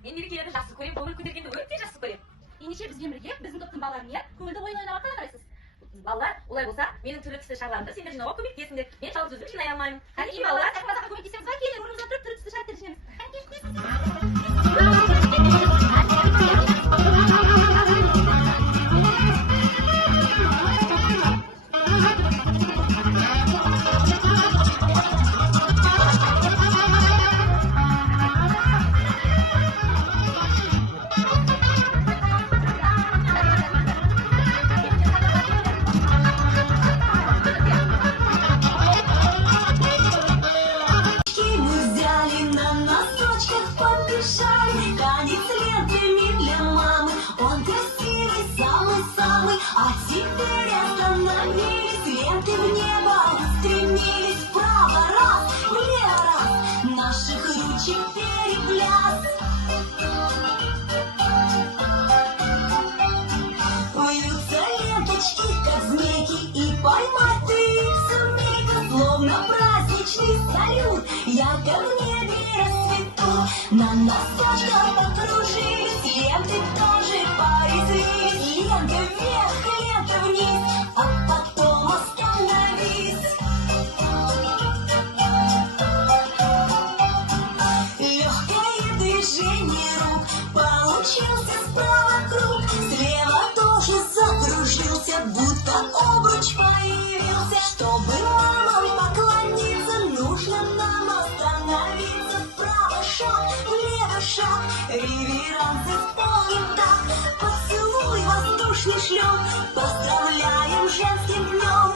Ендерекелерді жақсы көрем, көңіл көтергенді өте жақсы көрем. Ендеше бізбен бірге біздің топтың балаларымен көңілді ойын ойнауға қалай қарайсыз? Балалар, олай болса, менің түрлі түсті шараларымды сендер жинауға көмектесіңдер. Мен жалғыз өзім жинай алмаймын. Кәне балалар, тақпазаға көмектесеміз ба? Келin, орнымызға тұрып түрлі түсті шарттарды жинаймыз. Побежали, танец лентами для мамы. Он красивый, самый-самый, а теперь остановились. Ленты в небо устремились. Вправо раз, влево раз, наших ручек перепляс. Вьются ленточки, как змейки, и поймать ты их сумей-ка, словно праздничный салют, ярко в небе расцветут. На носочках покружились, ленты тоже порезвились. Лента вверх, лента вниз, а потом остановись. Легкое движение рук, получился справа круг, слева тоже закружился, будто обруч появился. Чтобы мамам поклониться, нужно нам остановиться. Вправо шаг, влево шаг, реверанс исполним так. Поцелуй воздушный шлем, поздравляем женским днем.